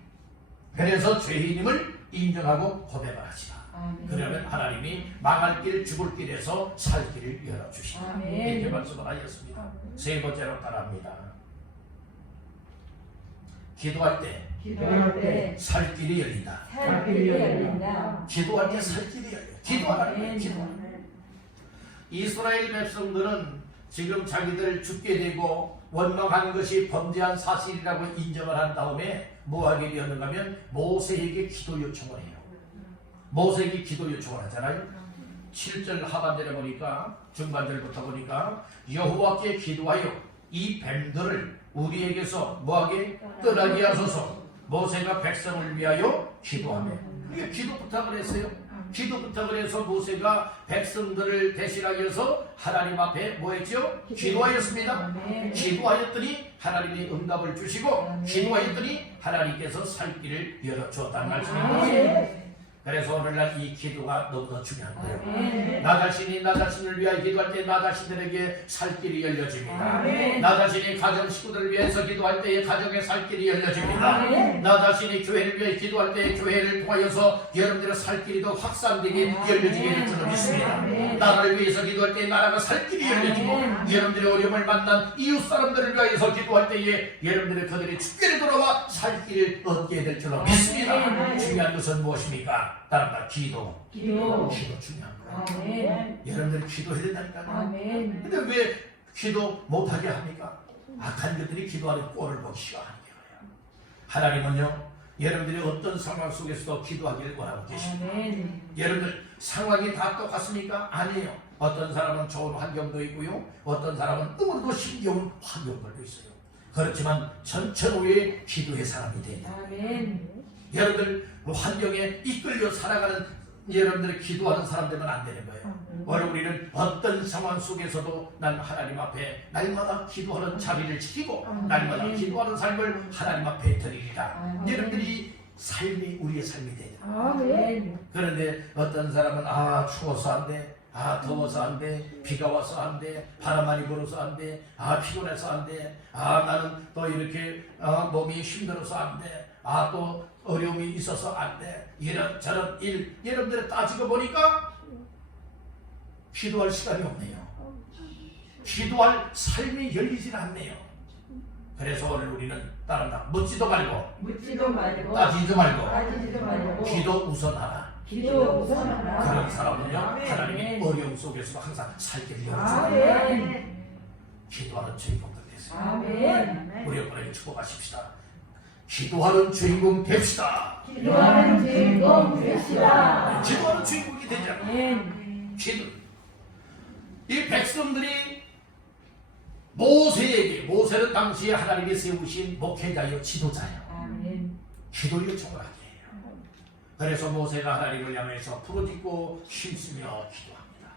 그래서 죄인임을 인정하고 고백을 하시라. 아멘. 그러면 하나님이 망할 길 죽을 길에서 살 길을 열어주시다. 아멘. 이렇게 말씀을 하셨습니다. 세 번째로 따라합니다. 기도할 때 기도할 때 살 길이 열린다. 살 길이 열린다. 기도할 때 살 길이 열려. 기도하라는 거예요. 아멘. 기도하는 거예요. 이스라엘 백성들은 지금 자기들 죽게 되고 원망한 것이 범죄한 사실이라고 인정을 한 다음에 뭐 하게 되었는가 하면 모세에게 기도 요청을 해요. 모세에게 기도 요청을 하잖아요. 7절 하반절에 보니까 중반절부터 보니까 여호와께 기도하여 이 뱀들을 우리에게서 뭐하게 떠나게 하소서. 모세가 백성을 위하여 기도하며 이게 기도 부탁을 했어요. 기도 부탁을 해서 모세가 백성들을 대신하기 위해서 하나님 앞에 뭐 했죠? 기도하였습니다. 아멘. 기도하였더니 하나님이 응답을 주시고 기도하였더니 하나님께서 살 길을 열어주었다는 말씀입니다. 아멘. 그래서 오늘날 이 기도가 너무나 중요한 거예요. 아멘. 나 자신이 나 자신을 위하여 기도할 때 나 자신들에게 살 길이 열려집니다. 아멘. 나 자신이 가정 식구들을 위해서 기도할 때에 가정의 살 길이 열려집니다. 아멘. 나 자신이 교회를 위해 기도할 때 교회를 통하여서 여러분들의 살 길이 더 확산되게 열려지게 될 줄로 믿습니다. 아멘. 나라를 위해서 기도할 때 나라가 살 길이 열려지고 아멘. 여러분들의 어려움을 만난 이웃 사람들을 위하여서 기도할 때에 여러분들의 그들이 축제를 돌아와 살 길을 얻게 될 줄로 믿습니다. 아멘. 중요한 것은 무엇입니까? 따라다 기도. 기도. 기도 중요한 거예요. 아멘. 여러분들이 기도해야 된다니까요. 아멘. 근데 왜 기도 못하게 합니까? 악한 것들이 기도하는 꼴을 보기 싫어하는 거예요. 하나님은요, 여러분들이 어떤 상황 속에서도 기도하기를 원하고 계십니다. 아멘. 여러분들 상황이 다 똑같습니까? 아니에요. 어떤 사람은 좋은 환경도 있고요. 어떤 사람은 너무도 힘겨운 환경들도 있어요. 그렇지만 전천후에 기도의 사람이 돼야 돼요. 아멘. 여러분들 환경에 이끌려 살아가는 여러분들이 기도하는 사람 되면 안 되는 거예요. 오늘 우리는 어떤 상황 속에서도 난 하나님 앞에 날마다 기도하는 자리를 지키고 날마다 기도하는 삶을 하나님 앞에 드리리라. 여러분들이 삶이 우리의 삶이 돼요. 아멘. 그런데 어떤 사람은 추워서 안 돼, 더워서 안 돼, 비가 와서 안 돼, 바람 많이 불어서 안 돼, 피곤해서 안 돼, 나는 또 이렇게 몸이 힘들어서 안 돼, 또 어려움이 있어서 안 돼, 이런 저런 일. 여러분들 따지고 보니까 기도할 시간이 없네요. 기도할 삶이 열리질 않네요. 그래서 오늘 우리는 따른다. 묻지도 말고 묻지도 말고 따지지도 말고 따지지도 말고 기도 우선하라. 기도 우선하라. 그런 사람은요 아멘. 하나님의 어려움 속에서도 항상 살게 되어 아멘. 기도하는 주인공들 되세요. 아멘. 우리 여러분에게 축복하십시다. 기도하는 주인공 됩시다. 기도하는 주인공 되시라. 기도하는 주인공이 되자. 아멘. 기도. 이 백성들이 모세는 당시에 하나님이 세우신 목회자요 지도자요. 아멘. 기도를 요청을 하게 해요. 그래서 모세가 하나님을 향해서 부르짖고 힘쓰며 기도합니다.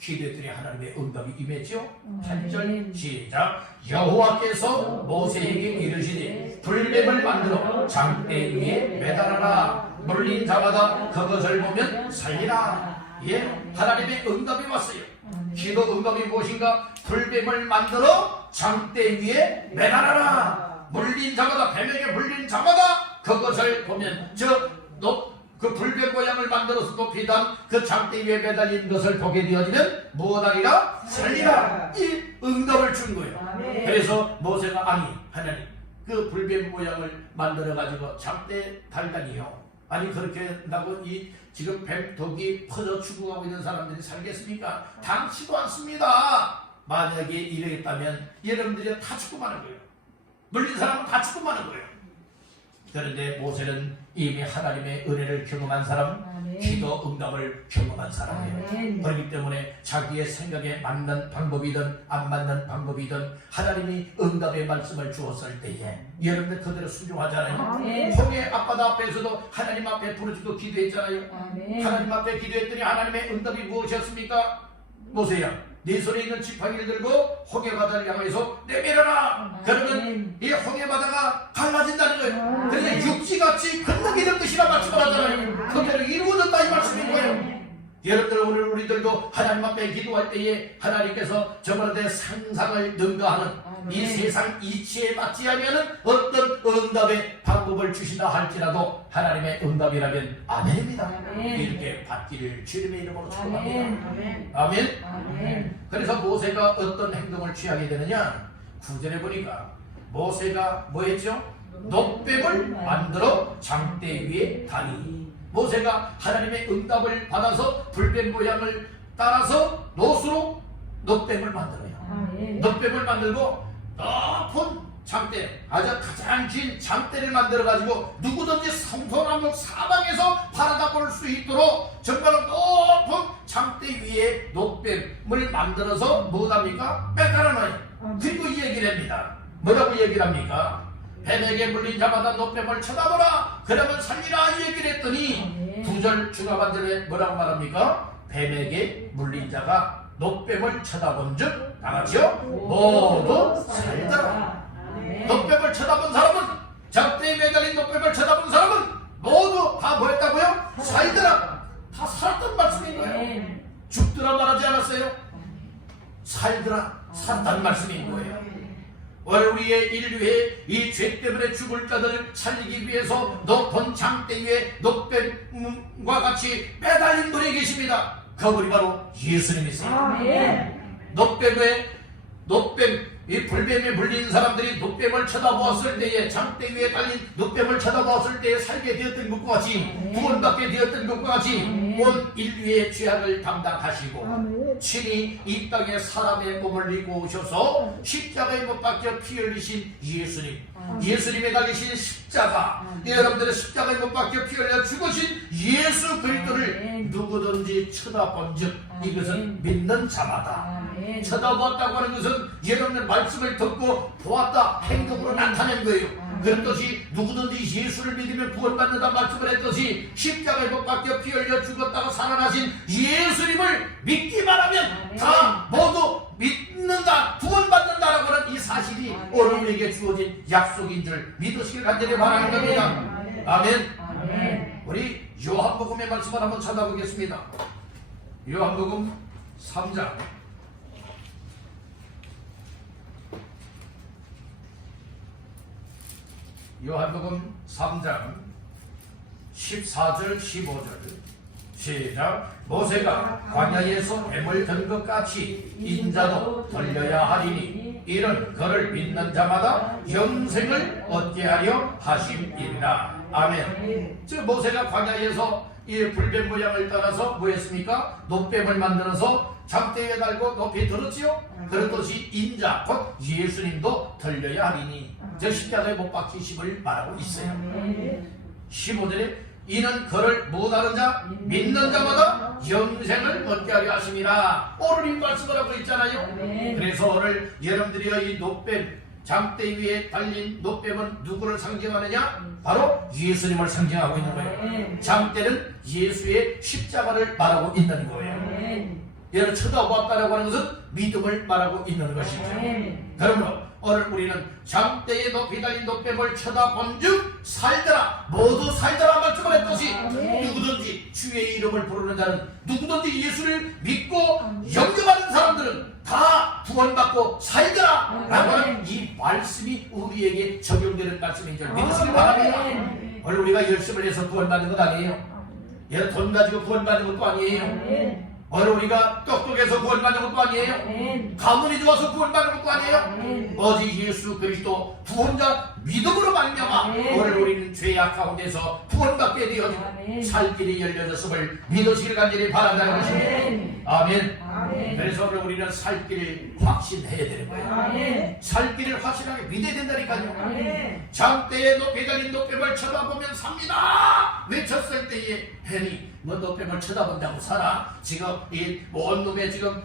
기도했더니 하나님의 응답이 임했죠. 8절 시작. 여호와께서 모세에게 이르시되 불뱀을 만들어 장대 위에 매달아라. 물린 자마다 그것을 보면 살리라. 예, 하나님의 응답이 왔어요. 기도 응답이 무엇인가? 불뱀을 만들어 장대 위에 매달아라. 물린 자마다, 뱀에게 물린 자마다 그것을 보면 그 불뱀 모양을 만들어서 높이던 그 장대 위에 매달린 것을 보게 되어지면 무엇하리라? 살리라. 이 응답을 준 거예요. 아멘. 그래서 모세가 하나님 그 불뱀 모양을 만들어 가지고 장대 달다니요. 아니 그렇게 나고 이 지금 뱀독이 퍼져 죽어가고 있는 사람들이 살겠습니까? 당치도 않습니다. 만약에 이러겠다면 여러분들이 다 죽고 마는 거예요. 물린 사람은 다 죽고 마는 거예요. 그런데 모세는 이미 하나님의 은혜를 경험한 사람, 아멘. 기도 응답을 경험한 사람이에요. 아멘. 그렇기 때문에 자기의 생각에 맞는 방법이든 안 맞는 방법이든 하나님이 응답의 말씀을 주었을 때에 여러분들 그대로 순종하잖아요. 아멘. 홍해 앞바다 앞에서도 하나님 앞에 부르짖고 기도했잖아요. 아멘. 하나님 앞에 기도했더니 하나님의 응답이 무엇이었습니까? 모세야, 네 손에 있는 지팡이를 들고 홍해 바다를 향해서 내밀어라. 그러면 이 홍해 바다가 갈라진다는 거예요. 그래서 육지같이 건너게 될 것이라 말씀을 하잖아요. 그대로 이루어졌다 이 말씀인 거예요. 여러분들 오늘 우리들도 하나님 앞에 기도할 때에 하나님께서 저번에 상상을 능가하는 이 세상 이치에 맞지 아니하는 어떤 응답의 방법을 주신다 할지라도 하나님의 응답이라면 아멘입니다. 아멘. 이렇게 받기를 주님의 이름으로 축복합니다. 아멘. 아멘. 아멘. 그래서 모세가 어떤 행동을 취하게 되느냐? 9절에 보니까 모세가 뭐 했죠? 놋뱀을 만들어 장대 위에 다니. 모세가 하나님의 응답을 받아서 불뱀 모양을 따라서 놋으로 놋뱀을 만들어요. 아멘. 놋뱀을 만들고 높은 장대, 아주 가장 긴 장대를 만들어 가지고 누구든지 성소나무 사방에서 바라다 볼 수 있도록 정말로 높은 장대 위에 놋뱀을 만들어서 뭐합니까? 빼달아 놔요. 그리고 이 얘기를 합니다. 뭐라고 얘기를 합니까? 뱀에게 물린 자마다 놋뱀을 쳐다보라. 그러면 살리라. 이 얘기를 했더니 9절 중화 반절에 뭐라고 말합니까? 뱀에게 물린 자가 놋뱀을 쳐다본 즉 다같이요 모두 살더라. 놋뱀을 쳐다본 사람은, 장대에 매달린 놋뱀을 쳐다본 사람은 모두 다 뭐였다고요? 살더라. 다 살았단 말씀인 거예요. 죽더라 말하지 않았어요? 살더라. 살았단 말씀인 거예요. 오늘 우리의 인류의 이 죄 때문에 죽을 자들을 살리기 위해서 높은 장대 위에 놋뱀과 같이 매달린 분이 계십니다. 그분이 바로 예수님이세요. 놋뱀, 이 불뱀에 물린 사람들이 놋뱀을 쳐다보았을 때에, 장대 위에 달린 놋뱀을 쳐다보았을 때에 살게 되었던 것과 같이, 구원받게 되었던 것과 같이 온 인류의 죄악을 담당하시고 친히 이 땅에 사람의 몸을 입고 오셔서 십자가에 못 박혀 피 흘리신 예수님, 예수님의 달리신 십자가, 여러분들의 십자가에 못 박혀 피 흘려 죽으신 예수 그리스도를 누구든지 쳐다본 즉 이것은 믿는 자마다. 쳐다보았다고 하는 것은 여러분의 말씀을 듣고 보았다 행동으로 나타낸 거예요. 그렇듯이 누구든지 예수를 믿으면 구원받는다 말씀을 했듯이 십자가에 못 박혀 피 흘려 죽었다가 살아나신 예수님을 믿기만 하면 다 모두 믿는다, 구원받는다라고 하는 이 사실이 여러분에게 주어진 약속인 줄 믿으시길 간절히 바라는 겁니다. 아멘. 우리 요한복음의 말씀을 한번 찾아보겠습니다. 요한복음 3장 요한복음 3장 14절 15절 시작. 모세가 광야에서 뱀을 든 것 같이 인자도 돌려야 하리니 이는 그를 믿는 자마다 영생을 얻게 하려 하심이니라. 아멘. 즉 모세가 광야에서 이 불뱀 모양을 따라서 뭐 했습니까? 놋뱀을 만들어서 장대에 달고 높이 들었지요. 그렇듯이 인자 곧 예수님도 들려야 하리니 저 십자가에 못 박히심을 말하고 있어요. 15절에 이는 그를 못하는 자 믿는 자마다 영생을 얻게 하려 하심이라. 오늘 이 말씀을 하고 있잖아요. 그래서 오늘 여러분들이 이 놋뱀 장대 위에 달린 놋뱀은 누구를 상징하느냐? 바로 예수님을 상징하고 있는 거예요. 장대는 예수의 십자가를 말하고 있는 거예요. 얘를 쳐다보았다라고 하는 것은 믿음을 말하고 있는 것이죠. 그러므로 오늘 우리는 장대에 높이 달린 놋뱀을 쳐다본 즉 살더라. 모두 살더라 말씀을 했듯이 누구든지 주의 이름을 부르는 자는, 누구든지 예수를 믿고 영접하는 사람들은 다 구원받고 살더라 라고 하는 이 말씀이 우리에게 적용되는 말씀인 줄 믿으시기 바랍니다. 오늘 우리가 열심을 해서 구원받는 것 아니에요. 얘는 돈 가지고 구원받는 것도 아니에요. 오늘 우리가 똑똑해서 구원받는 것도 아니에요. 가문이 좋아서 구원받는 것도 아니에요. 오직 예수 그리스도 구원자 믿음으로 말미암아 오늘 우리는 죄악 가운데서 구원받게 되어지고 살 길이 열려졌음을 믿으시길 간절히 바란다는 것입니다. 아멘. 그래서 오늘 우리는 살 길을 확신해야 되는 거예요. 살 길을 확실하게 믿어야 된다니까요. 장대에 높이 달린 놋뱀을 쳐다보면 삽니다 외쳤을 때에 뱀이 너 놋뱀을 쳐다본다고 살아? 지금 이 원놈에 지금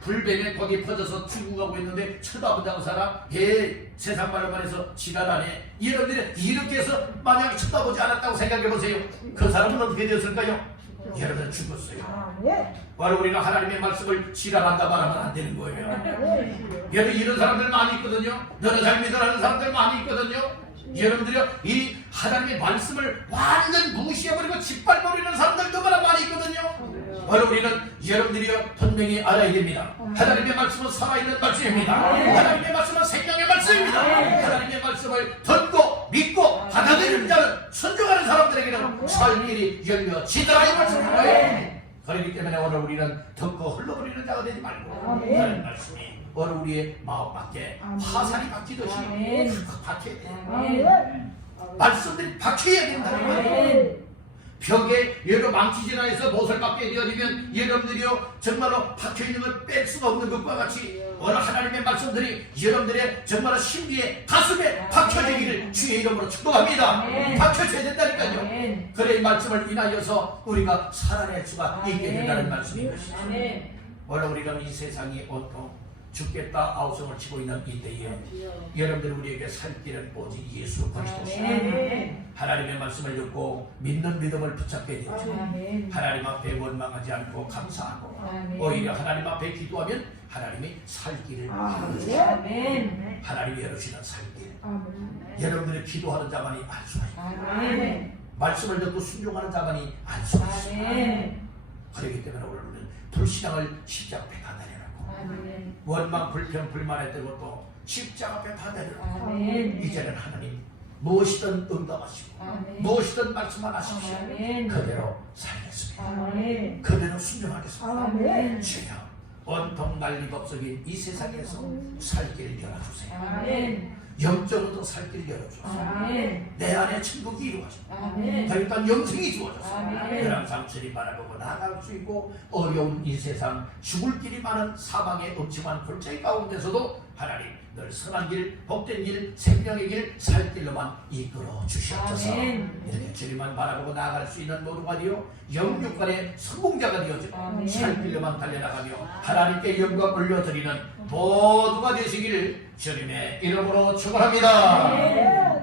불뱀에 거기 퍼져서 죽어가고 있는데 쳐다본다고 살아? 세상 말로 말해서 지랄하네. 여러분들이 이렇게 해서 만약에 쳐다보지 않았다고 생각해보세요. 그 사람은 어떻게 되었을까요? 여러분 죽었어요. 바로 우리가 하나님의 말씀을 지랄한다 말하면 안 되는 거예요. 여러분 이런 사람들 많이 있거든요. 너는 잘 믿으라는 사람들 많이 있거든요. 여러분들이 이 하나님의 말씀을 완전 무시해버리고 짓밟아버리는 사람들도 많이 있거든요. 바로 우리는 여러분들이 분명히 알아야 됩니다. 하나님의 말씀은 살아있는 말씀입니다. 하나님의 말씀은 생명의 말씀입니다. 하나님의 말씀을 듣고 믿고 받아들이는 자는, 순종하는 사람들에게는 살 길이 열려지더라 이 말씀입니다. 그렇기 때문에 오늘 우리는 듣고 흘러버리는 자가 되지 말고 하나님 말씀이 오늘 우리의 마음 밖에 화살이 박히듯이 박혀야 돼요. 말씀들이 박혀야 된다는 거예요. 벽에 여러 망치질하여서 못을 받게 되어지면 여러분들이요 정말로 박혀있는 걸 뺄 수가 없는 것과 같이 오늘 하나님의 말씀들이 여러분들의 정말로 심리에 가슴에 박혀지기를 주의 이름으로 축복합니다. 박혀져야 된다니까요. 그래 이 말씀을 인하여서 우리가 살아낼 수가 있게 된다는 말씀인 것이죠. 오늘 우리가 이 세상이 온통 죽겠다 아우성을 치고 있는 이때에 여러분들 우리에게 살 길은 오직 예수 그리스도시다. 하나님의 말씀을 듣고 믿는 믿음을 붙잡게 되죠. 하나님 앞에 원망하지 않고 감사하고 오히려 하나님 앞에 기도하면 하나님이 살 길을 열어주시고 하나님이 열어주시는 살 길. 여러분들이 기도하는 자만이 알 수가 있습니다. 말씀을 듣고 순종하는 자만이 알 수가 있습니다. 그렇기 때문에 오늘 우리는 불신앙을 십자가 앞에 다 내려놓고 원망 불평 불만했던 것도 십자가 앞에 다 내려놓고 이제는 하나님 무엇이든 응답하시고 무엇이든 말씀만 하십시오. 그대로 살겠습니다. 그대로 순종하겠습니다. 주여 온통 난리법석인 이 세상에서 살 길을 열어주세요. 영적으로도 살 길을 열어주세요. 내 안에 천국이 이루어져서 일단 영생이 주어져서 그런 상처를 바라보고 나아갈 수 있고 어려운 이 세상 죽을 길이 많은 사방의 음침한 골짜기 가운데서도 하나님 늘 선한 길, 복된 길, 생명의 길, 살 길로만 이끌어 주시옵소서. 이렇게 주님만 바라보고 나아갈 수 있는 모두가 되어 영육간의 성공자가 되어지고 살 길로만 달려나가며 하나님께 영광 올려드리는 모두가 되시기를 주님의 이름으로 축원합니다.